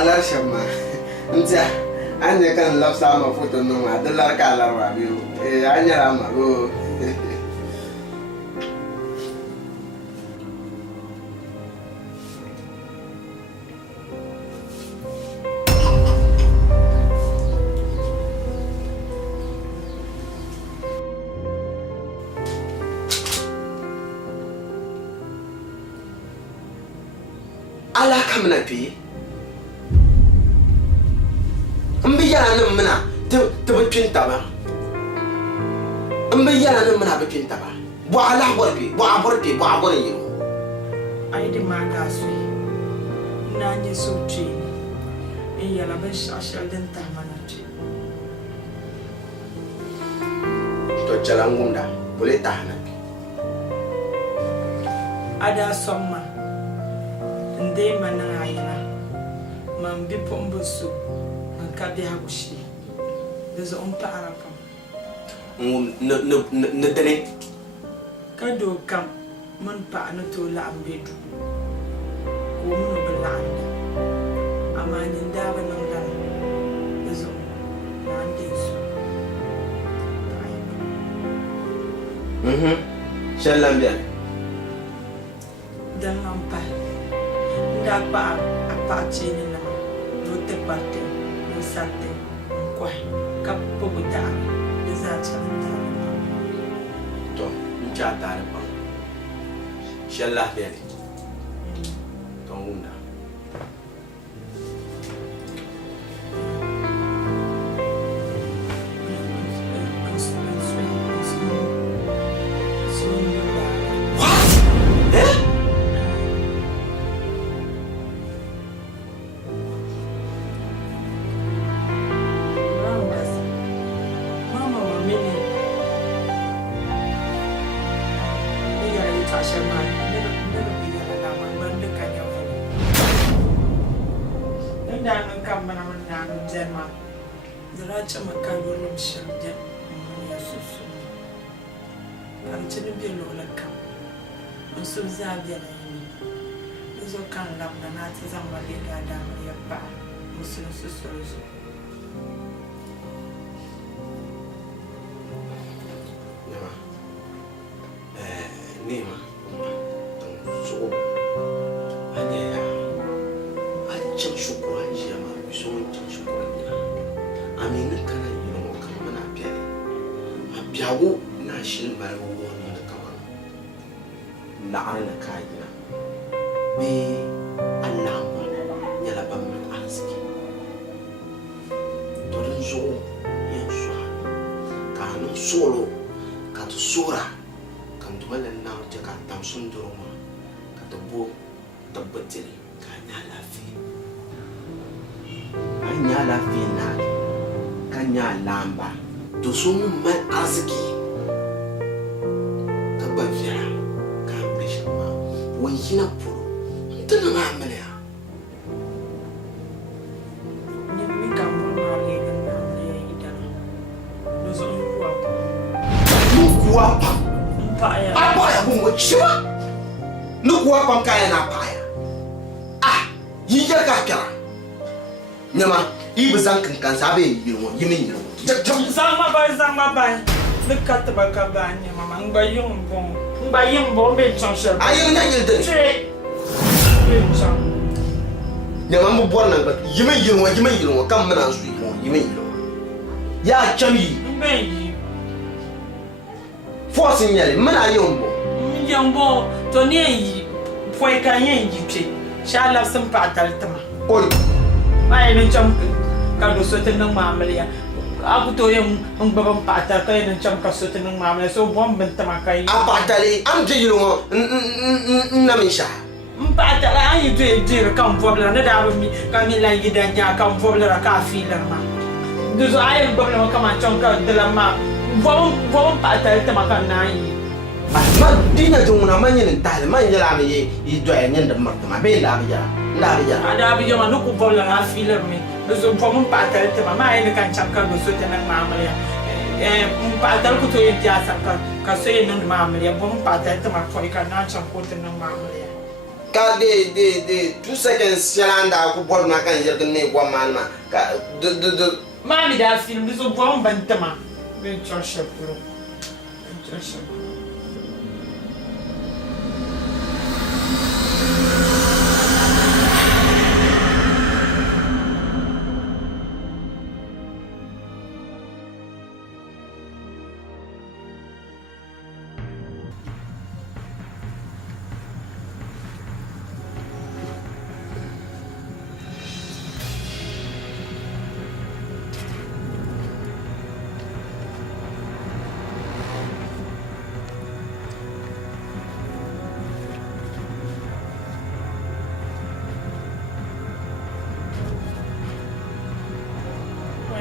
Alar shama ntia anya kan love sama foto no ma dalar kala wa biu anya rama go ala kamna pi Mbiyana mana to betwintaba Mbiyana mana betwintaba bo ala borbi bo aborbi bo aborin ai de magaswe na nye sochi e yala be shashal den tamanati to chalangunda bole tahna ada somma nde mana ayina mambi pombusu KPABIA there's on parapam no dene kado kam man pa no to la ambedu ko mun belanda amani ndaba nan dan there's on nandesu shalambia dan ampa ndaba apa chini na do te parte Sate, quoi, Kapobuta, les Atchanta. Toi, une chata, Shallah, ton wunda. So Zabia, those who can't love the Nazis and Malia down your back, Muslim sisters. Nima, so I just shukran, Jama, we so much shukran. I mean, can I come on up here? A piago, Nashil, my one. La'ana kayina be alama nyala bamman arziki to don zo yin so ka no solo ka to sura kan to malan na ta ka tamsun duruma ka to bo tabbatiri ka nya lafi na ka nya lamba to sun man arziki ka ba fiya Kina puro Tana ngamanya. Ni kamu ngale ganda ya idan. Nuzo kuapa. Nukuapa. Mpaya. Apa ya bungo chima? Nukuapa kaya na paya. Ah, yiya kakara. Nyama, ibu zankan kan sabe yiro yimi yiro. Zama bai. Dekat bakabanya mama ngbayong bong be chansel. Ayo nyanyil de. Be cham. Nyama mo borna ba yimi yiro kam mana su yimi yiro. Ya chami. Mbeyi. Force nyale mana yombo. Yombo to ne yi foi kan yin yi pe. Sha Allah sun fatal tama. Oi. Ai ne cham ka do sote nang mamaliya. Aku to yang babam patar kay nang cham ka sote nang mamaliya. So bom bentama kay. Apatali am je yiro namisha. Patar ai je kam vobla na da mi kami la gidanya kam vobla ka filar ma. Dus ai babla kama cham ka de la ma. Bom patar tama kan nai. Ma dina jumuna manyin tal man yala mi yi do en yanda martama be la biya. Ada biya ma nuku vobla ka filar mi. Dus bom patar tama ma ai kan cham ka do sote nang mamaliya. Patar ku to yi jasa ka so yi nang mamaliya. Bom patar tama ko ka na cham ko te nang mamaliya. Ka de 2 seconds yalanda ku bol na kan yerden ne gwa manma ka de Mami da film du so bom bantama ben chosha pro chosha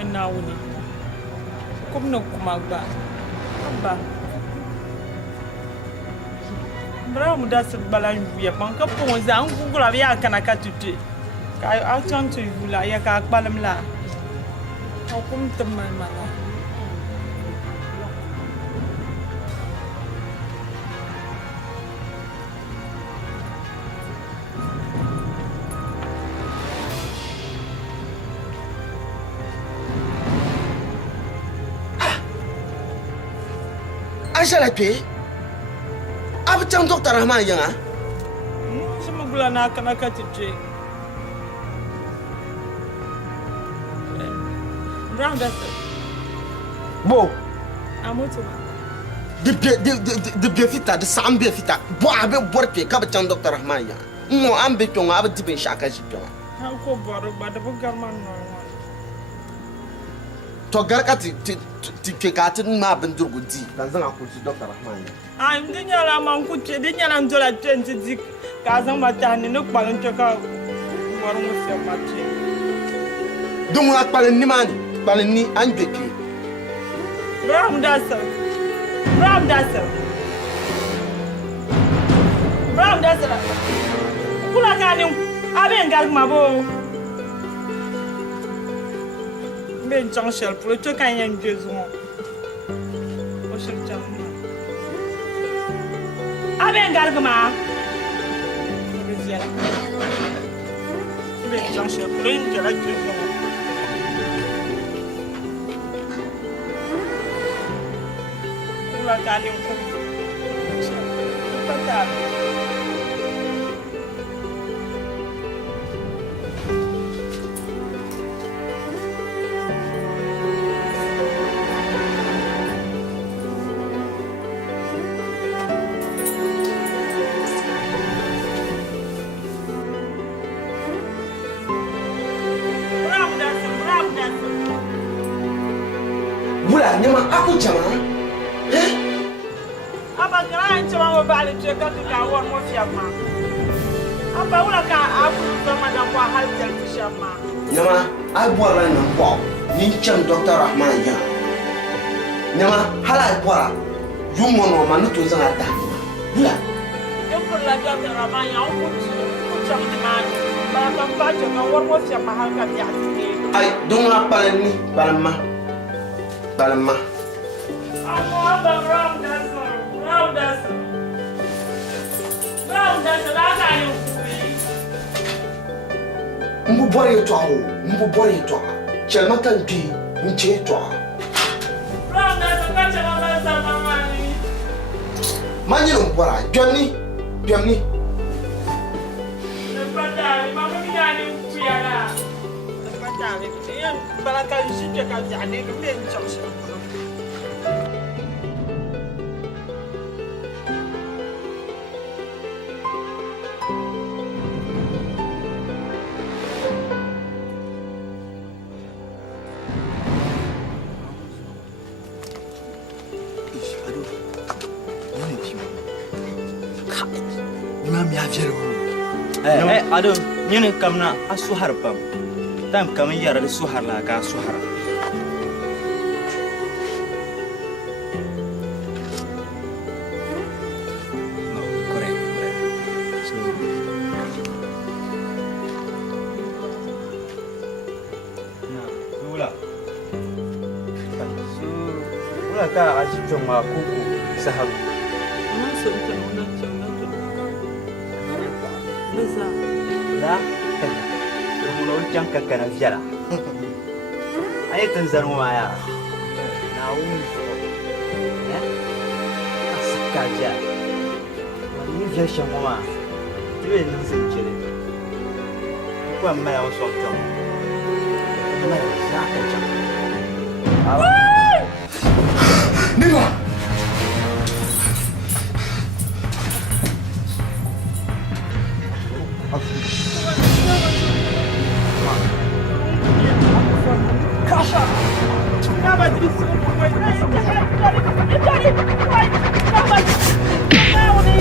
Nauni. Kom no kumagba. Aba. Bra mu da se balan wiya pan ka pon za an kugula ya kana ka tutu. Ka a chan tu vula ya ka balam la. Au kum teman mala. Aisha la pe. Abu cham Dr. Rahman yanga. Sama gula na kana ka tutu. Brown da se. Bo. Amoto. De fita de sambe fita. Bo abe borpe ka cham Dr. Rahman yanga. Mo ambe tonga abe dibin shaka jipo. Ha ko boro ba da bugar man no. To garka ti ke katin ma ban durgu di dan zan akurci Dr. Rahman. Ai mdinya la man ku ce dinya na ndola 20 dik ka zan mata ni no kpalan to ka waru mo se mati. Dumu akpalen ni mani, kpalen ni anjeke. Bram dasa. Kula kani aben gal mabo. Ben chang shel pour to kan yan jesu. O shel chang. Aben gal ma. Ben chang shel pour une de la jesu. Kula kani ko. Pata. Bula nyama aku jama. Aba gran chama mo bali cheka ka won mo fiama. Aba wala ka abu sama na kwa haltel fiama. Nyama ai bora na kwa. Ni cham Dr. Rahman ya. Nyama hala ai bora. Yumo no manu to zan ata. Bula. Yo ko la Dr. Rahman ya ko chama Ay, don't want Palani, Palama. Mbubori to. Chelmatan pi, nche to. Mani no bora, Johnny. Aduh, ini kamna asuhar pam. Tam kami yara suhar lah ka suhar. No, correct. So, nah, ula ka aji joma kuku sahab. Dah, mula jangka kena biara. Ayo tunzar maya. Naun, ya, asal kerja. Ini dia semua. Dia nunggu ciri. Aku ambil awak suatu. Ambil saya kerja. Nima. Kasha! Nama diri semua boy. Cari. Nama. Tahu ni.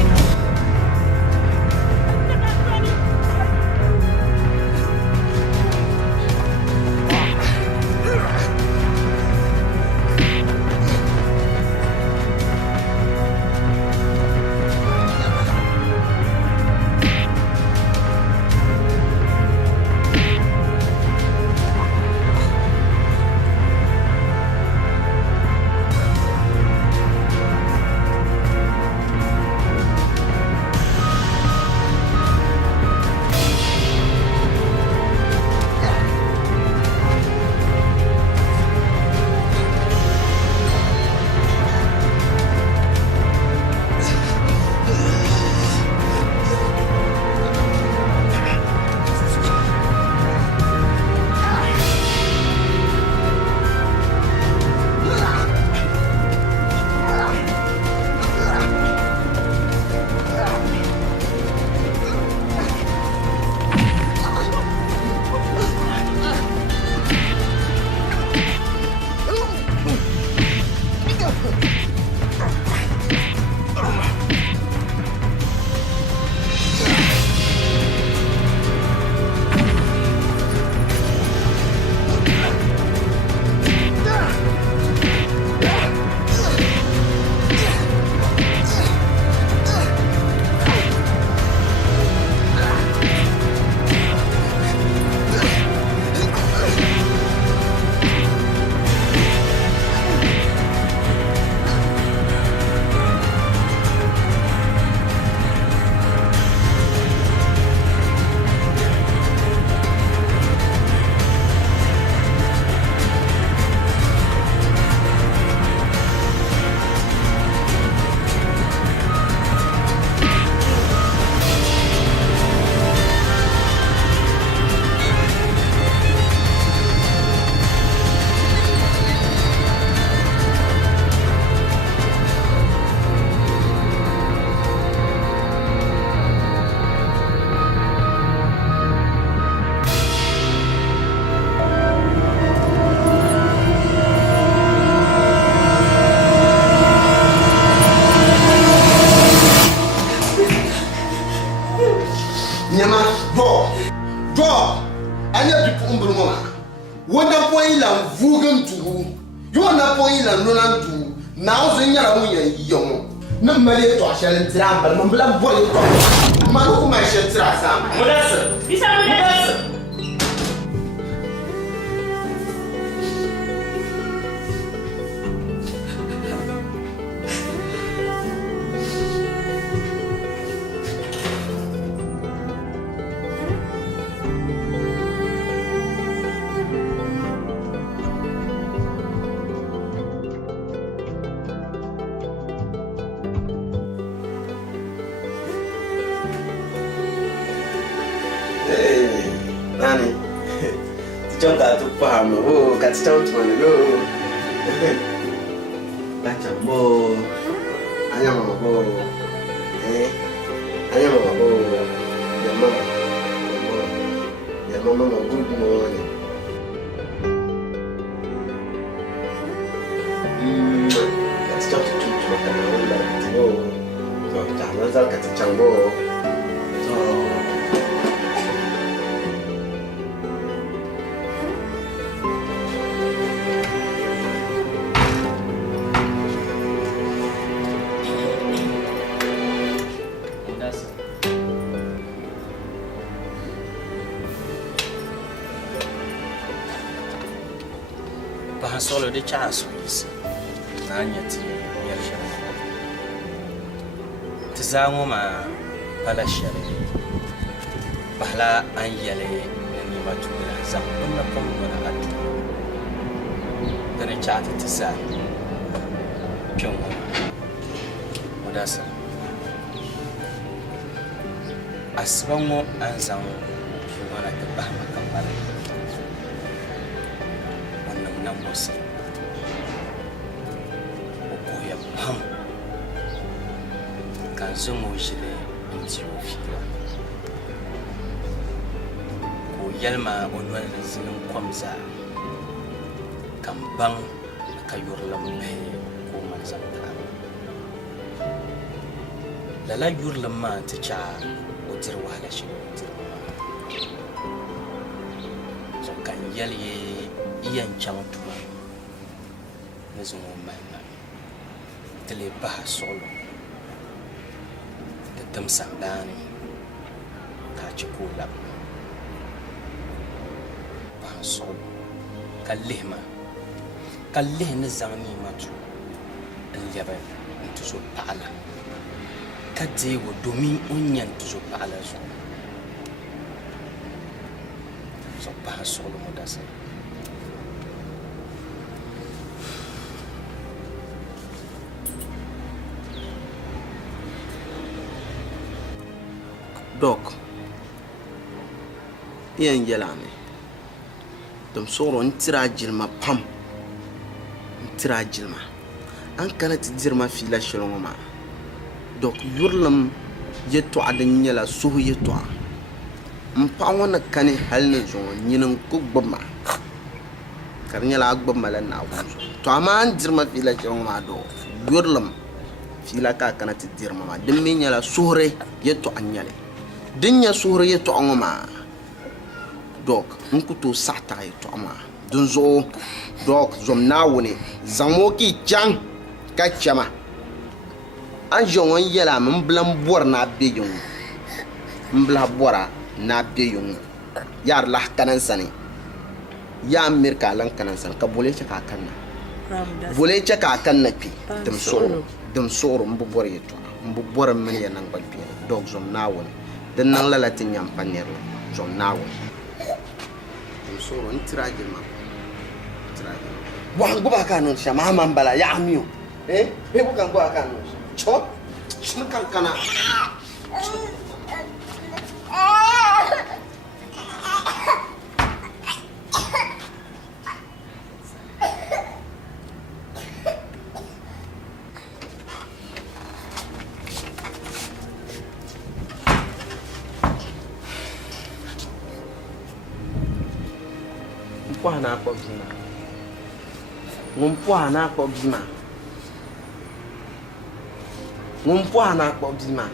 نمالي تو عشان الدرام بل من بلا بوري تو ما نو ما شترا سام مناسب مناسب Nani, tichonga tu paham lo, kat tichong tu mana lo. Baca bo, ayam mama bo, ayam mama bo, ya mama good morning. Kat tichong tu makan lah, tibo, jangan zal kat tichong bo. Solo de chance is nanya ti yarsha tizango ma pala shari bahla an yale ni matu na zam kunna kuma na atu dana chata tisa kyongo mudasa asbango an zango kuma ta bahma kamala Nambosi Okoya Pam Kanzumo Jile Intiofila Ko Yalma Onwal Zinin Kwamza Kambang Kayurlambe Ko Manzanta Lala Yurlama Ticha Otirwala Shi So kan Yali Ian chang tuma nezungu mana tele bah solo de TAMSIM dani ka chukula bah solo kalihma kalih zangni matu alyaba ntuso pala kadze wo domin onyan tuso pala so bah solo modasa Dok, iyan yelame. Dum soro ntira jilma pam. Ntira jilma. An kana ti dirma fila shilongo ma. Dok yurlam yeto adan yela suhu yeto. Mpa wana kane halne zongo nyinin ku gbama. Kar nyela gbama la na wuzo. To ama an dirma fila shilongo ma do. Yurlam fila ka kana ti dirma ma. Dimmi nyela suhure yeto anyale. Dinya suhre ye to ngoma dok nkuto sata ye to ma dunzo dok zom nawone zamoki jang ka chama an jongon yela mun blan bor na beyun mbla bora na beyun yar lah kanan sani ya amerika lan kanan san ka bole cha ka kanna bole cha ka kanna pi dum soro mbu bor ye to mbu bor men ya nan bal pi dok zom nawone den nang la latin yam panero zom nawo so ron traje ma traje wa nguba kanon shama mambala ya miyo he bu kan go akanon cho shin kan kana Ngumpuana kwa bima. Ngumpuana kwa bima.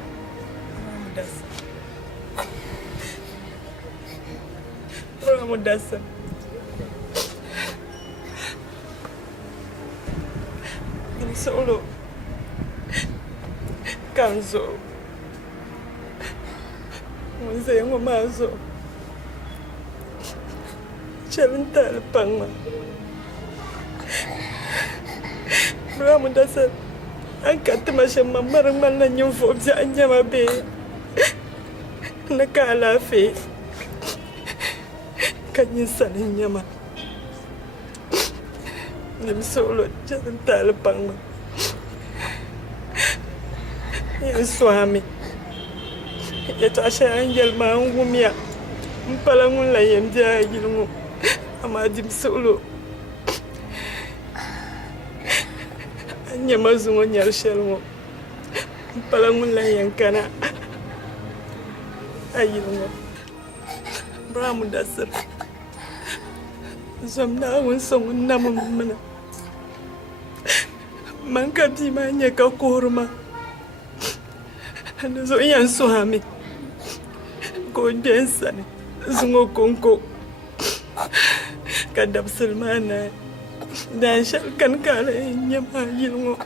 Mudasa. Ini solo. kanzo mzee ngo mazo chalental pangma bramu dasa angkat masya mamar mana nyufo bja anyama be nakala fe kanyisan nyama nim solo chalental pangma ya suami ya tasha angel ma ngumia mpala ngulla yemja gilungu amadim solo nyama zungo nyar shelmo mpala ngulla yankana ayilungu bramu dasir zamna won song namun mana manka bi ma nyaka korma zo yan suami ko densane zungo konko kadab sulmana dan shalkan kala nyama yilmo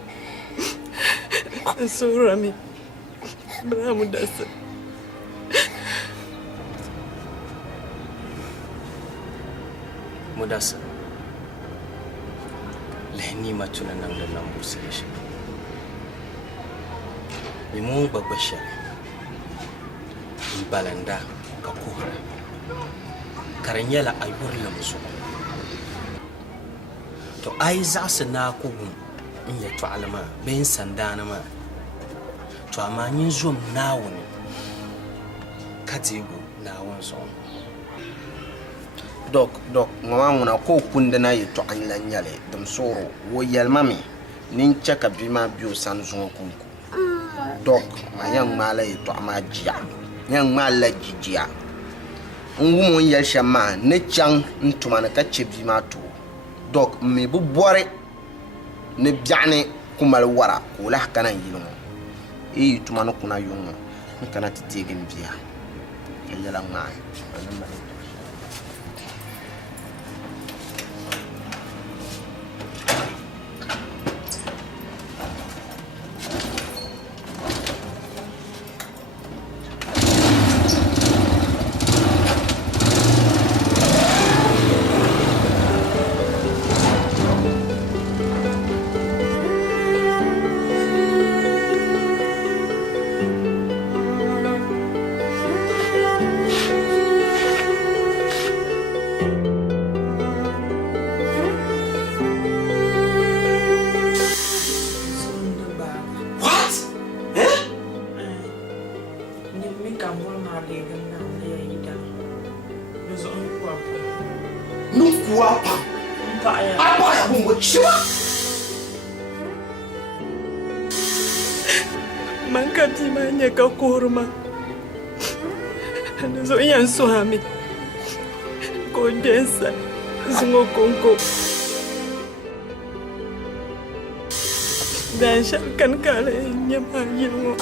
surami bramu dasa mudasa lehni matuna nang da nambu seleshi limu bagbasha balanda ka kuhra karanyala ayurla musu to ai zasana kugu in ya to alama ben sandana ma to amanyin zum nawun katego nawun so dok ngama nguna ko kunda na yito an la nyale dum soro wo yalmami nin chaka bima biyo san zungo kunku dok ma yang mala yito ama jia yang mala jijia ngumon yal shama ne chang ntuma na ka bima to dok me bu bore ne biane kumal wara ko la kana yino e tuma no kuna yunga kana titigin biya yalla ma Mangkati manya kau kurma, zo yan suami, kau desa, zungo kongko, dan shalkan kala nyama yungo.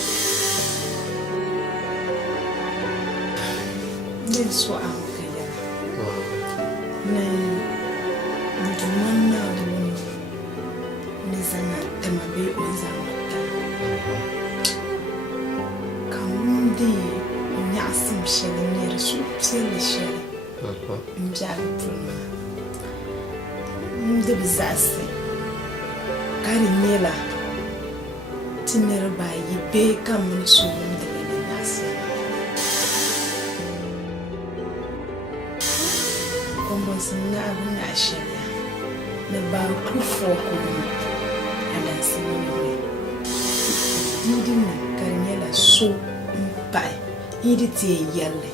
Dia suami kaya, na mjumana dulu, ni sana temabe uzama. Di nyasim shele nere su psele shele mjabi pulma mde bizase kari nela tinere bayi be kamun su mde bene nyasim kombo sinna abu na shele ne ba kufo kuma ala sinne didin kari nela su pai idi te yalle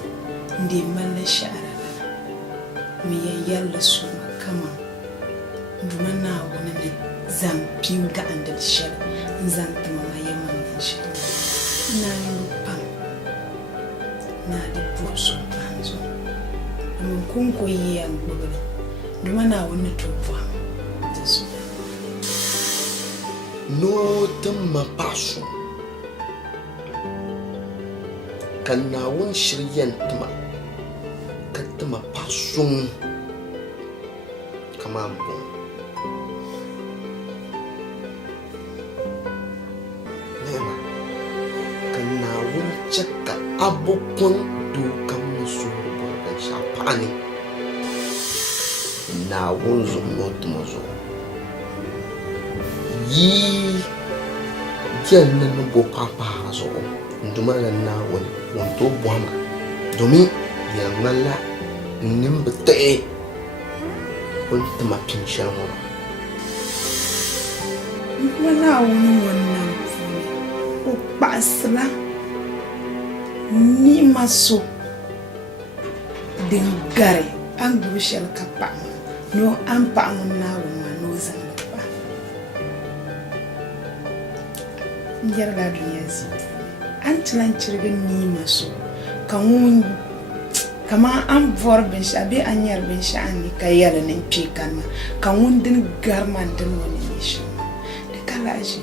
ndi malle shara mi yalle su kama dumana wona ne zampiu ga andal shara zampima ma yaman shara na lupan na de bursu panzo mun kunko yan gobe dumana wona to bwa desu no tamma paso kan nawun shiryan tuma ka tuma pasun kama bon nema abukun do kam so borgan shapani na wonzo motumozo yi jenna no bo papa so nduma na wonto boama domi ya ngala nimbete wonto mapinshal mo wala wani wannan o pasla ni maso dingare an bushel kapa no an pa na wona no zan ba njar la duniya zi an tilan cirgin ni maso kan kama an vor bin sha be an yar bin sha an ka yar nin pikan kan wundin garman din wani ne shi da kalaji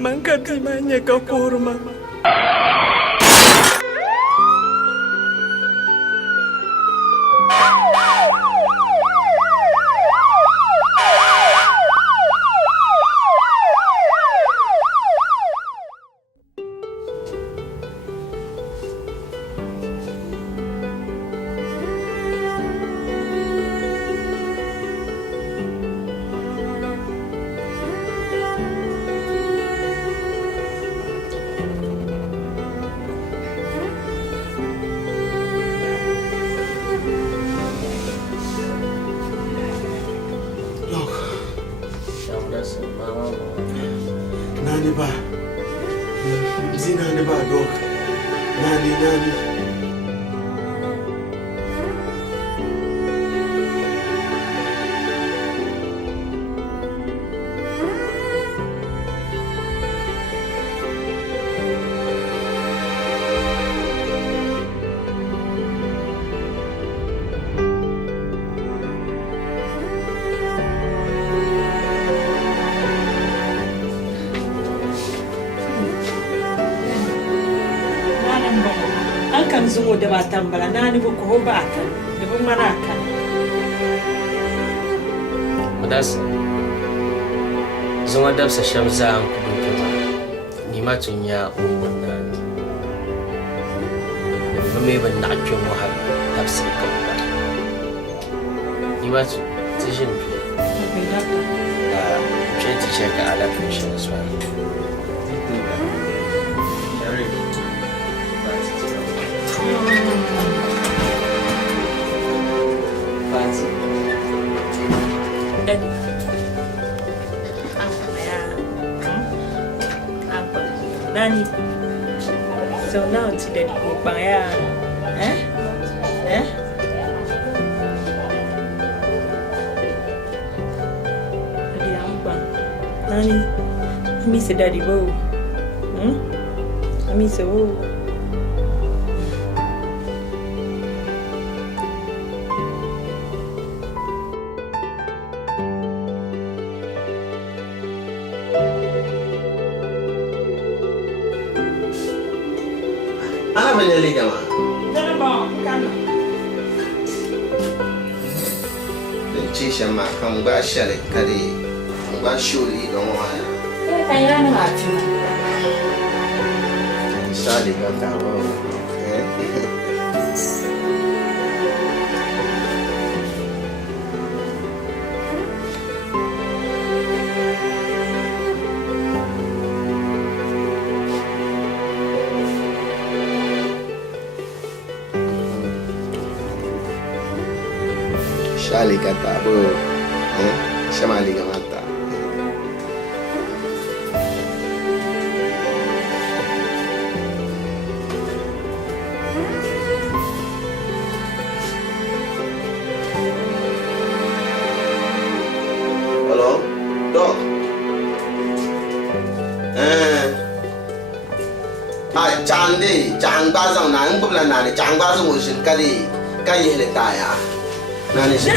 Mangkatimanya kau kurma. Nani ba? Zina ni ba dok? Nani. Zungo da ba tambala na ni bu ko ba kan da bu mara kan Mudas zungo da sa shamza an kudu kuma ni ma tun ya wannan ba me ban na kin mu har tafsir kan ba ni ma tun tishin fi try to check the other function as well. Nani? So now today go baya. Nani? Ami se daddy bo. Ami se wo. Ana banyali kama. Jangan kan. Chisha ma kan ba shale kare ba shuli don waya. Kaya na mati. Sali ka tawo. Sali ka tawo. Shamali ka mata. Jangan bazang nang bulan nari jangan bazang musim kali kali hele taya nani sih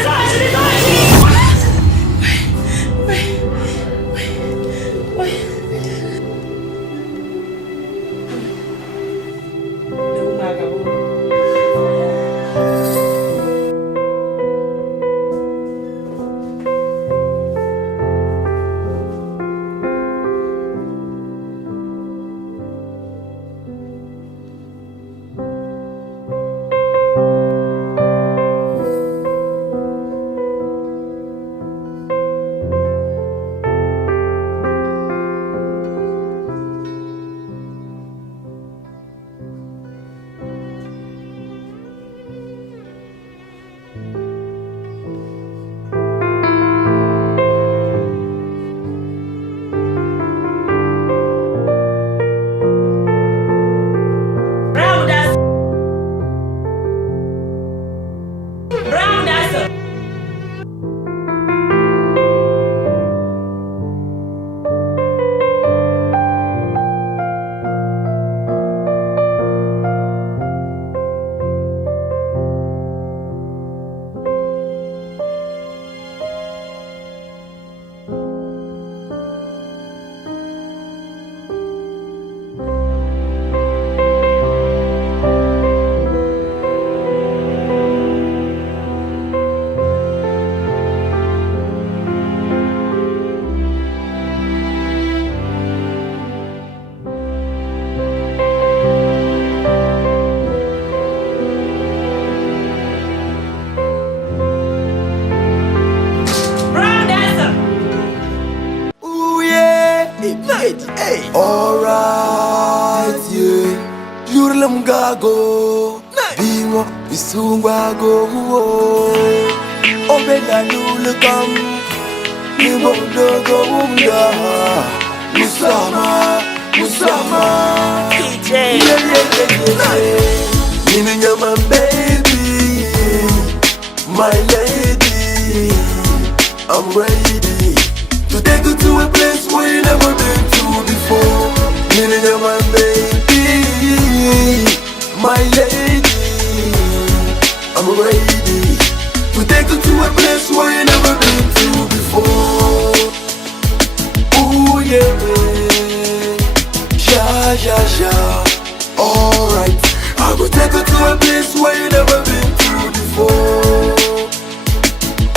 Hey. Alright, yeah. Yurlem gago. Bimo isungwago. Obeda nulekam. Nimo dogo umda. Musama. DJ. Yeah. Meaning you're my baby, my lady. I'm ready to take you to a place where you never been to before. Meaning you're my baby, my lady. I'm ready to take you to a place where you never been to before. Ooh yeah, ja. Alright, I will take you to a place where you never been to before.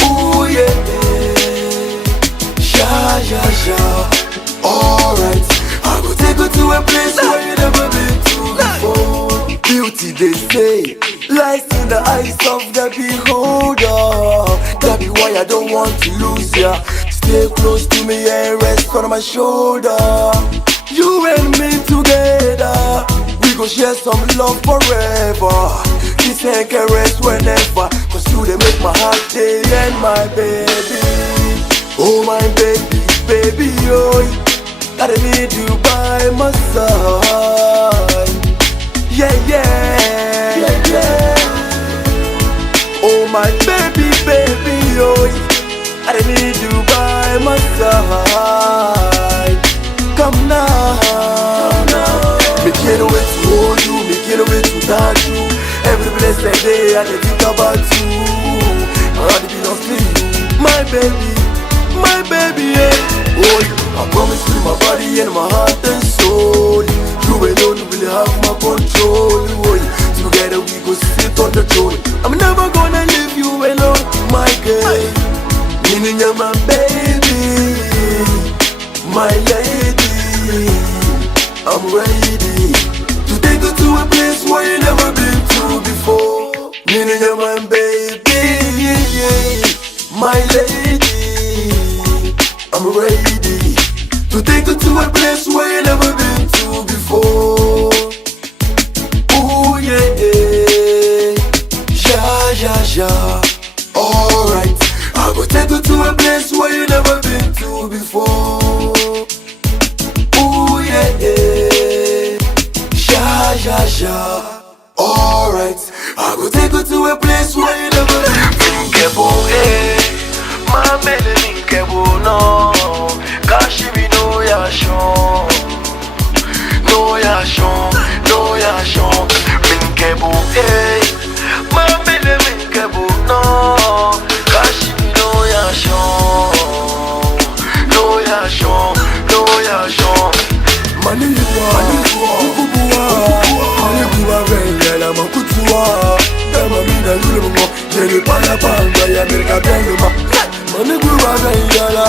Ooh yeah, ja. Alright, I will take you to a place where you never been to before. Beauty they say lies in the eyes of the beholder. That be why I don't want to lose ya. Stay close to me and rest on my shoulder. You and me together, we gon' share some love forever. Kiss and caress whenever, cause you they make my heart stay and my baby. Oh my baby, oh, I need you by my side. Yeah. Oh my baby, oh, I need you by my side. Come now. Me can't wait to hold you, me can't wait to touch you. Every blessed day I think about you. I gotta be lost in you, my baby, yeah. Oh, I promise you my body and my heart and soul. You alone will have my control. Oh, together we go sit on the throne. I'm never gonna leave you alone, my girl. Meaning you're my baby, my lady. I'm ready to take you to a place where you never been to before. Meaning you're my baby, my lady. I'm ready to take you to a place where you never been to before. Ooh yeah, ja. Alright, I will take you to a place where you never been to before. Ooh yeah, ja. Alright, I will take you to a place where you never been to before. My baby, no, Kashimi no yashon, Minkebo, my baby, Minkebo, no, Kashimi no yashon. Maniguwa, Vengela, Makutua, Damamina, Lulumo, Jenny Panapanga, America Benguma, Maniguwa, Vengela,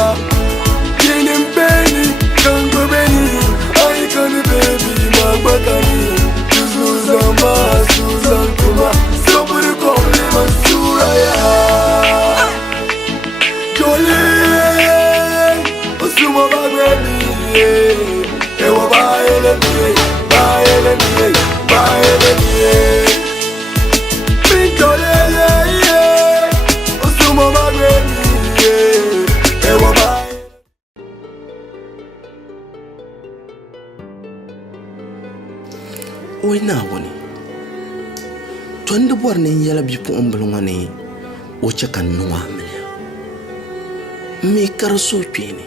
Jenny Benny, Kango Benny, I can baby, Magbakani, Susan Kuma, somebody call me Mansuraya. Jolene, Osuma Baby. Ewa baile Pintolele, Osuma Magweni, Ewa baile. Oi na woni. Twende borne yala bipu ombulungane. Ocha kanwa amele. Mi karaso twini.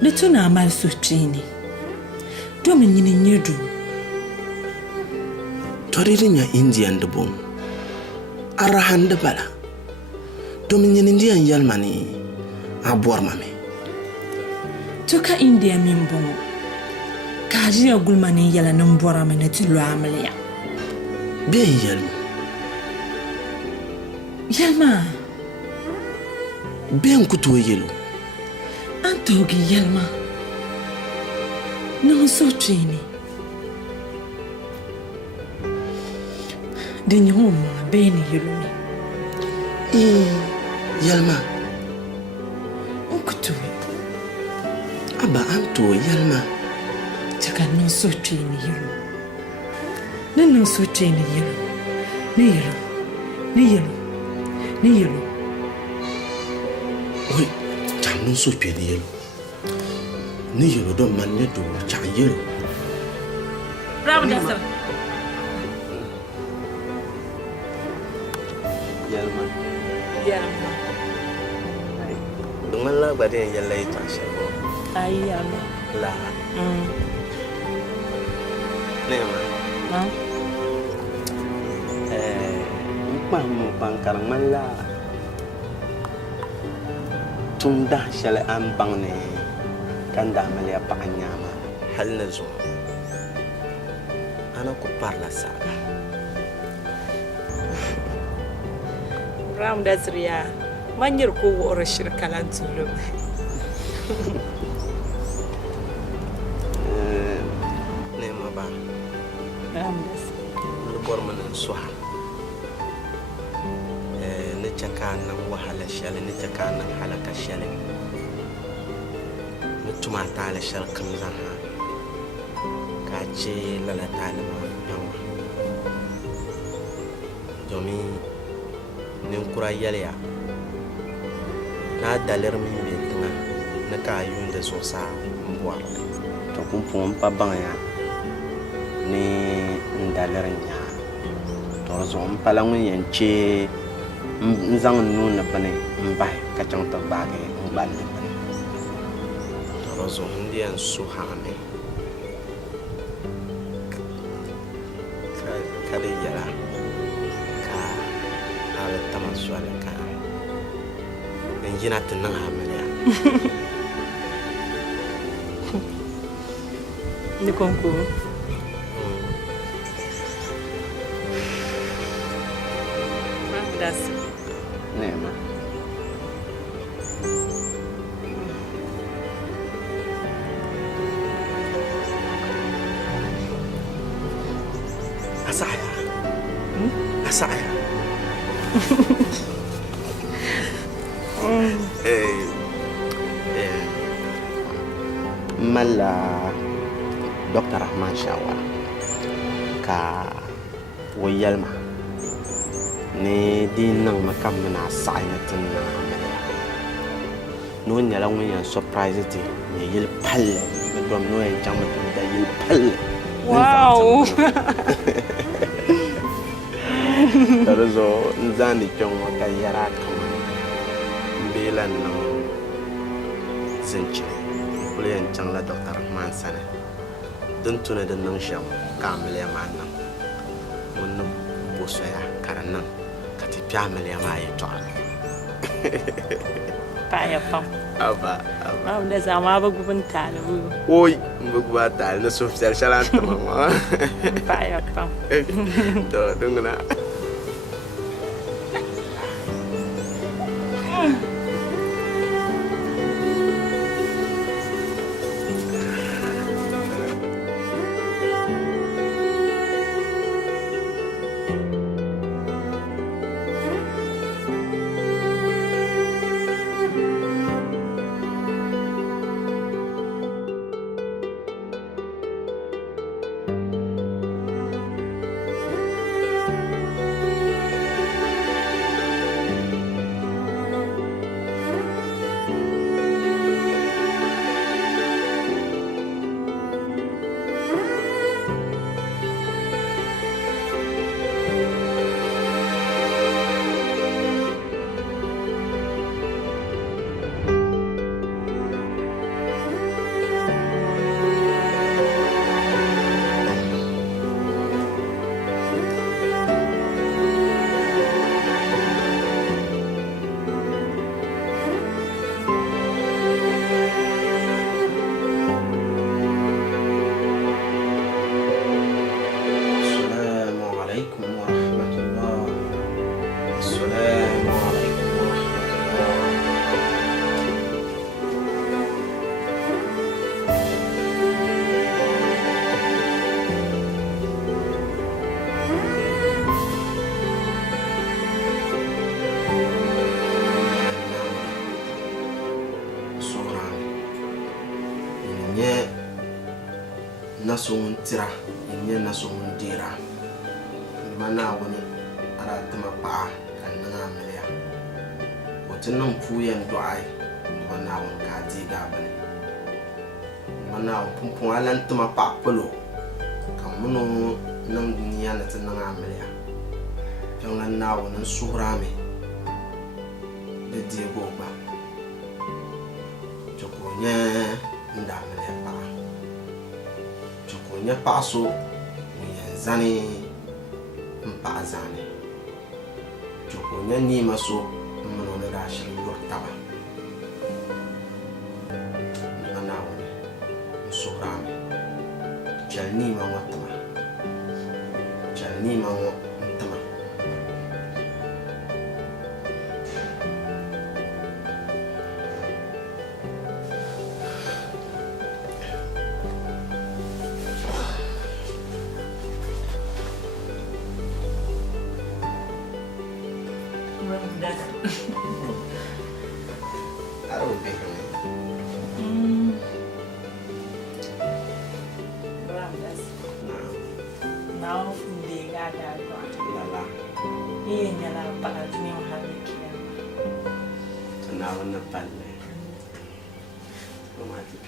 Letuna amal so twini. Domin nyini nyedu. Torinya Indian de bom. Arahan de bala. Domin nyini Indian yalmani. Abor mame. Toka India mimbongo. Kaji ya gulmani yala numbora mene tulu amlia. Bien yalma. Yalma. Bien kutu yelo. Antogi yalma. No so training. Den homa beni yelumi. Yalma. Ukutu. Aba anto yalma. Chaka no so train you. No so train you. Ni yellow. Oi, jam no so train yellow. Ni yellow don't man ne do cha yellow. Bravo dasar. Yalma. Dengan lah badan yang lain tak siapa. Ayam. Lah. Ni mah. Mumpang karang malah. Tunda syala ambang ni kanda malia pakanyama. Hal nazo. Anak ko parla saga. Ram dasriya. Manyer ko wora shirkalan tulum. Ni mah ba. Ram das. Lebor manan suha. Nikanan wahala shale nikanan halaka shale mutuma ta la shal kamza ha ka ce lala talima yawa domin nin kura yalya na dalar min betuna na kayun da sosa mbuwa to kun fon pa banya ni dalar nya to zo mpalang yance nzang nuna bane mbai ka chang to bage mbal ne rozo ndian suhame kale yara ka ala tamaswala ka enjina tanang hamya ni konko das Nema. Asaya. Asaya. Mala Dr. Rahman Shawa ka woyalma ni din nang makam na sai na tin na no nya la wen surprise ti ni yil palle na dom no en jam da yil palle wow tarozo nzani chong ka yara kama mbelan no zinchi kulen chang la Dr. Rahman sana dun tuna da nang sham kamle manam mun bosoya karanan Family am I talk? Paya pam. Aba. Mam da zama ba gubin talibu. Oi, mbugwa tal na social shalan mama. Paya pam. To dungna. na so ŋun tira n na so ŋun deera ma Naawuni ara tima paɣa ka n niŋ amiliya o ti niŋ puuya n dɔɣi ma Naawuni ka a deegi a bini ma Naawuni pumpɔŋ a lan tima paɣa polo ka muni niŋ niya ni ti niŋ amiliya kpɛŋla Naawuni n suhurami di deegi o gba chɛ ka o nyɛ n da amiliya paɣa chɛ ka o nyɛ paɣa so ŋun yɛn zani n paɣa zani chɛ ka o nyɛ niima so n mini o ni RASHIDA yuri taba ma Naawuni n suhurami chɛli niima ŋɔ tima chɛli niima ŋɔ n tima I don't think Now from the Gaga, Lala. in Yala Palatino Harry. Now in the palle. Romantic.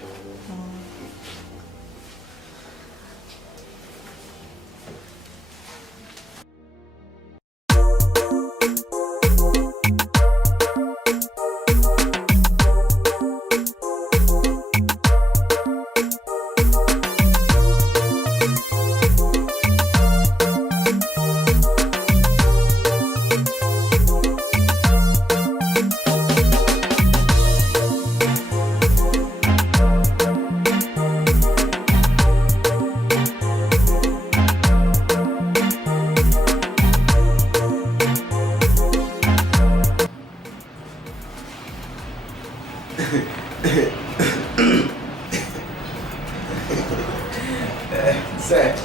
Say,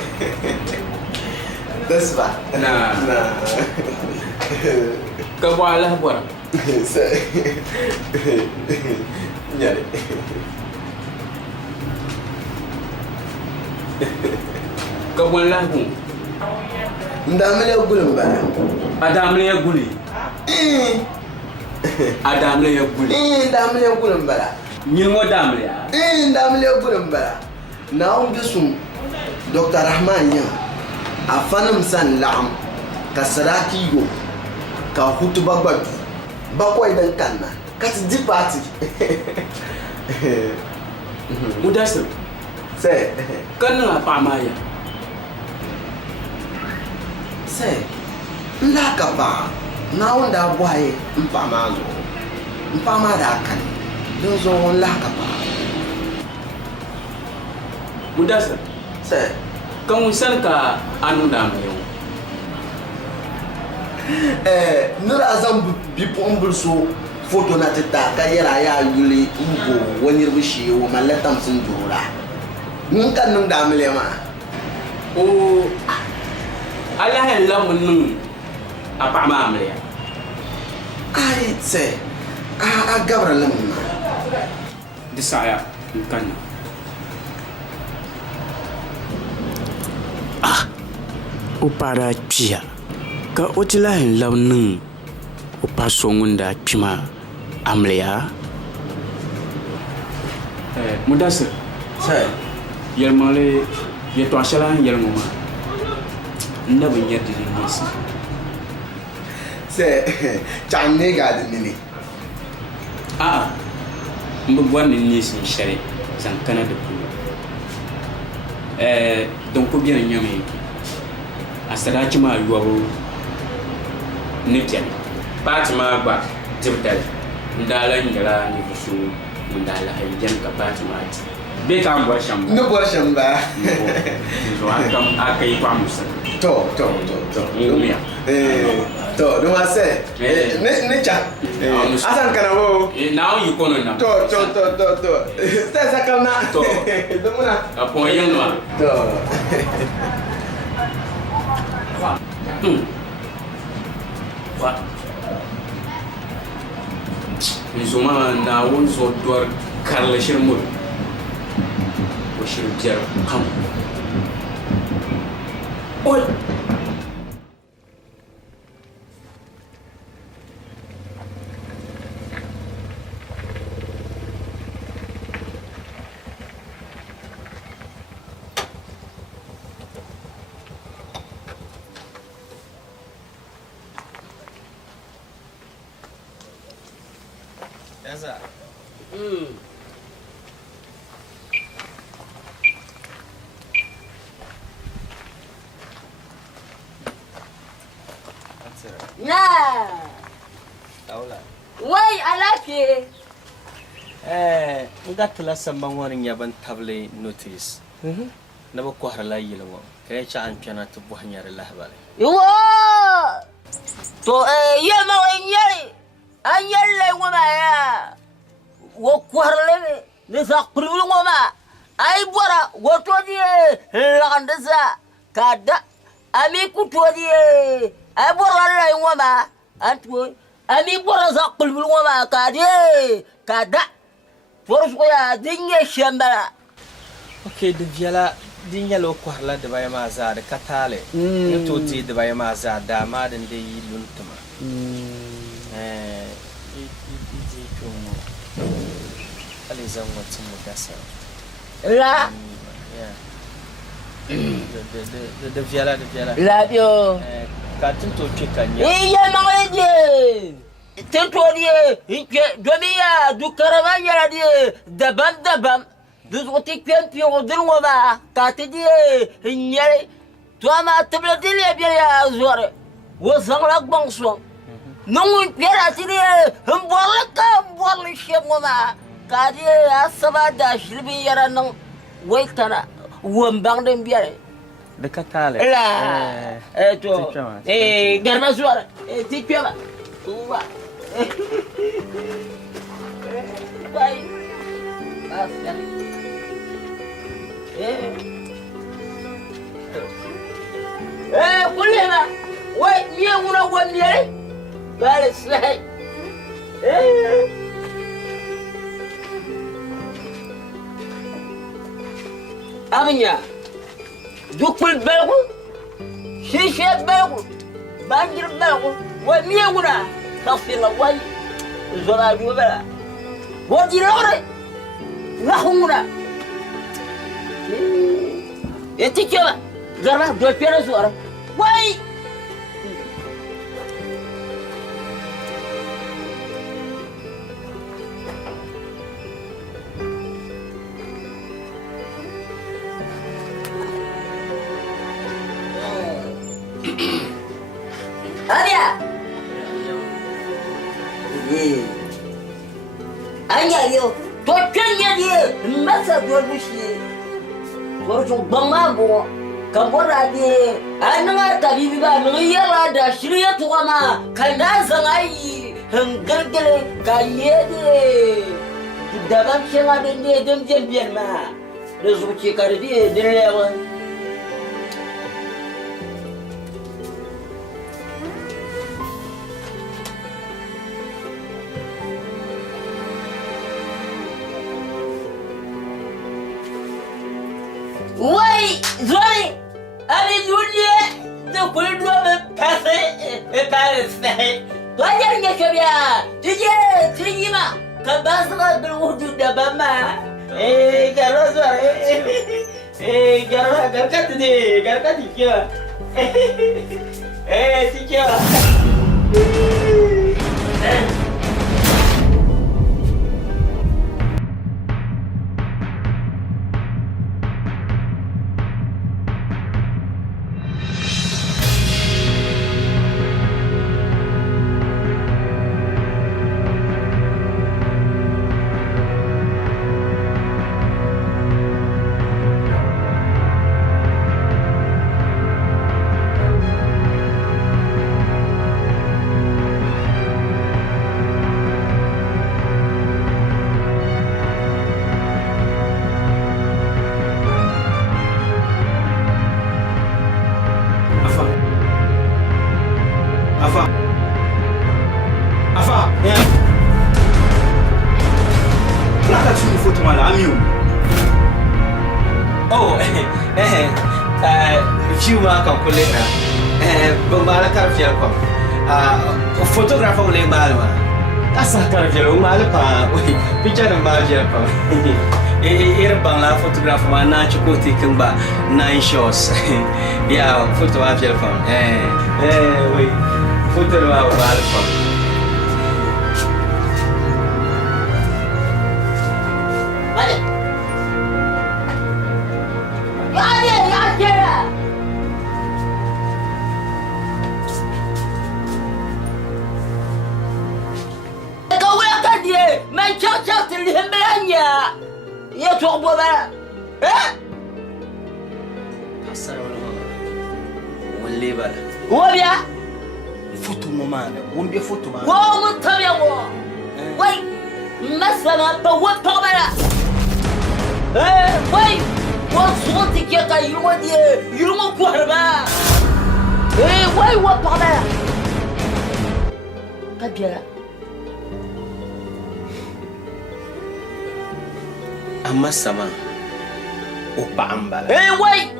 this one. Nah. Kawalah buat. Say, nyari. Kawalah pun. Ndamle gulum bana. Adamle guli. Adamle guli. Ndamle gulum bana. Nyingo damle. Ndamle gulum bana. Na bisum Dr. Rahman ya afanum san la'am ka saraki yo ka hutuba gbadu bakwai dan kanna ka ti di party Mudasir. say Kana pa maya. say nda ka ba na wanda boye mpa ma da kan don zo la ka ba Mudasir. say Kamu san ka anu damle. nura zan bi pombul so photo na tita ka yara ya yuli ngo wani rushi wo malatam sun jura mun kan nan da amle ma Oh, Allah yang lamun nung apa amle. ai se a gabra lamun ma Di saya bukan. Upara pia ka otila hin lawnung upa songunda pima amleya Mudasir se yelmale ye to ashala yelmuma ndabu nyadi ni nisi se channe ga de ni mbu bwan ni nisi shari zan kana da ku donc bien nyame asada chima yuwabu nikian patima ba tibdal ndala ngala ni fusu ndala hayjan ka patima be ka ngwa shamba no bo shamba zo akam akai kwa musa to ngumia to do ma se ne cha asan kana wo now you kono na to sta sakana to do muna apon yenwa to What? Zuma na won so dor karla shirmul shiri biɛri pam oi Esa. Nah. Taula. Wai alafi. Nga tala sambang warin yaban table notice. Na ba ko harla yilmo. Kaya cha an piana to bu hanyar lahbale. Yo. To yema wanyari. Anyalla ngoma ya. Wo kwarle ne sa kurulu ngoma. Ai bora woto die landasa kada ami kutodi ai bora la ngoma antwo ami bora sa kurulu ngoma kada forus ko ya dinge shambara. Okay, de viala dinya lo ko harla de baya ma za de katale. Ne to ti de baya ma za da ma den de yi luntuma. Iji kuma alizan wacin mugasa La de viala la bio ka tun to ke kanya iya mangaje tento die domiya du karamanya die dabam du zoti kempi o dilwa ba ka ti die nyare to ma tabladile biya zore wo sangla bangso nungun pera ti die mbolli shemoma ka die asaba da shirbi yara nan waitana wombang den biya de katale la to garba suara ti pema uwa bai basta kulema wai miye nguna gwamnere bale sai amnya dukul belgu shishe belgu banjir belgu wai miye nguna tafsila wai zora duwala wadi lore lahunguna etikiwa garba do pera suara wai Adia. Anya yo, to kenya dia, masa dua bushi. Baru bangga bo, kabora dia. Ananga tabi biba mengira ada syria tu kama, kanda sangai, henggergele kaya dia. Dalam siapa dia dem biar mah, rezeki kari dia dia. Wai, Zori, ami dunia, tu kulidu pasai, pasai. Tu ajar ni kaya, tujuh mah, kabaslah berwudu dabama. Kalau Zori, kalau garkat ni, garkat dia. Tiga. Few ma kan kulle na. Ba mala kar fiel ko. Photographer le malwa. Asa kar fiel o mal pa. Picture na mal fiel pa. Era bang la photographer ma na chukoti kan ba 9 shots. Ya photo wa fiel pa. Oui. Photo wa mal pa. Ya çok baba. Pasar wala bala. Wabia? Photo mo man. Wumbe photo man. Wo mun tabiya wo. Wai. Masana ba wo to bala. Wai. Wo so tike ka yurmo die. Yurmo ko harba. Wai wo to bala. Kabira. Amma sama o paambala wai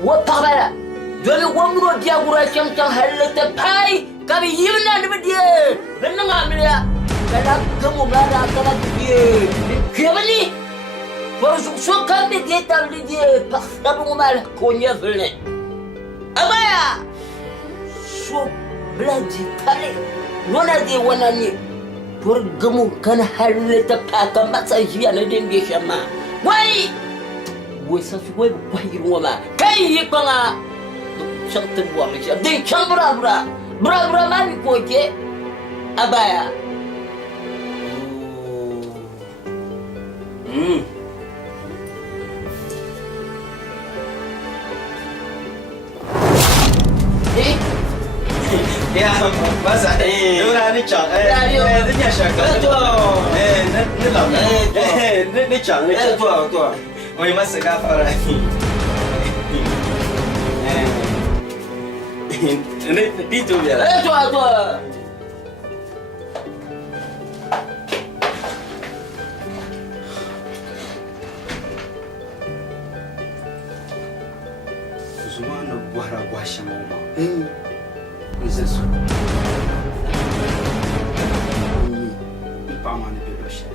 wo tabala dole wo muro dia gura cham halata pai kabi yimna ne die benna ngamila kala gamu bala kala die kebani for so kan de die tabli die pasabu mal konya vele abaya so bladi tale nona die wanani pour gamu kan halata paka matsa jiya na dembe shama wai wesa su wai wai ruwa kai yi banga shanta buwa mai din can bra ma mi koke abaya ya masa dora ni chang ni nya shaka to ni lam ni chang ni to oi masa ga fara ni itu biar to Zumana gwara gwasha mama. Isso. Ipamani bebosha.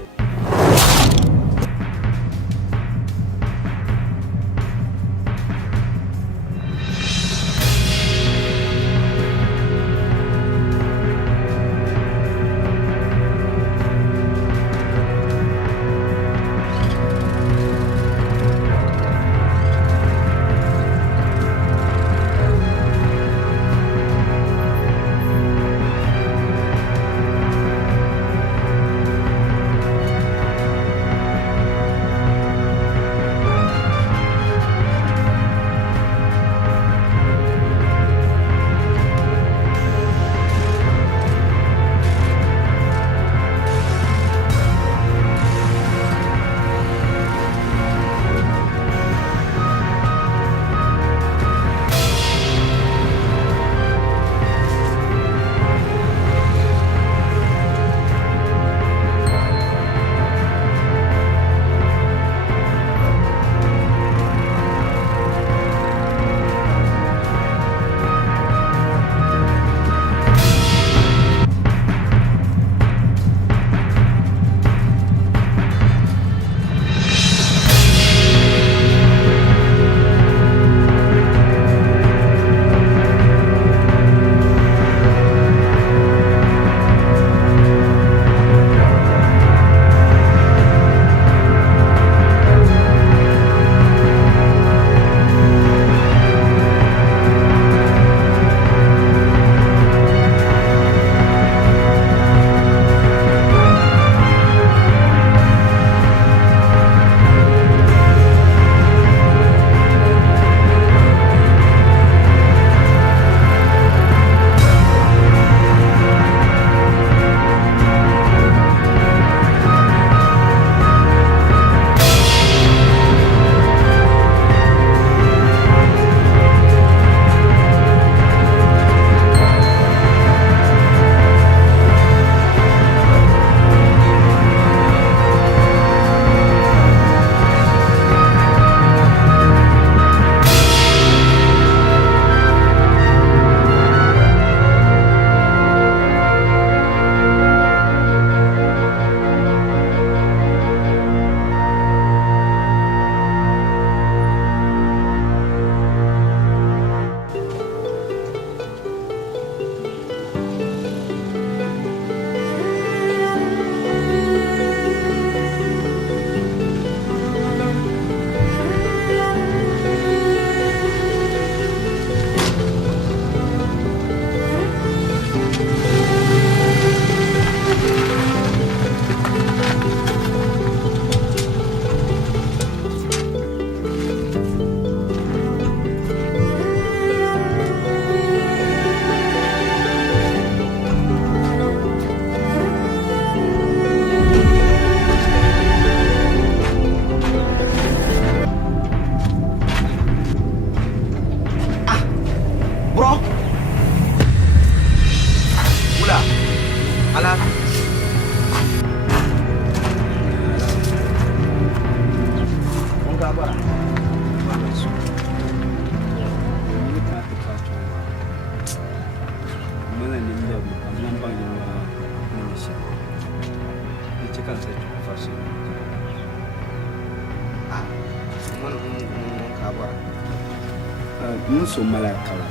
mun so mala kala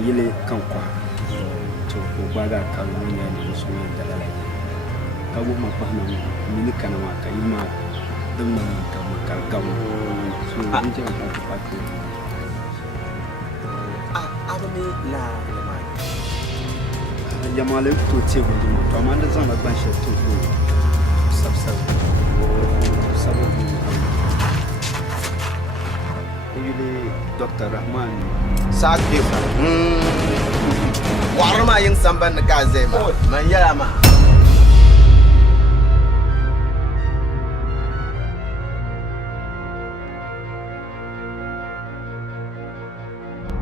yile kan kwa to ko baga kan mun ya ni so yin dalala ka go ma pa na ni kana ma ka yi ma dan man ka ma ka ga so in je ka pa ko abame la ma jamale to ce go mu to amma da zan ban shi to ko sabsab sabu Dr. Rahman Sakif warma yin samban ka zai ma man yara ma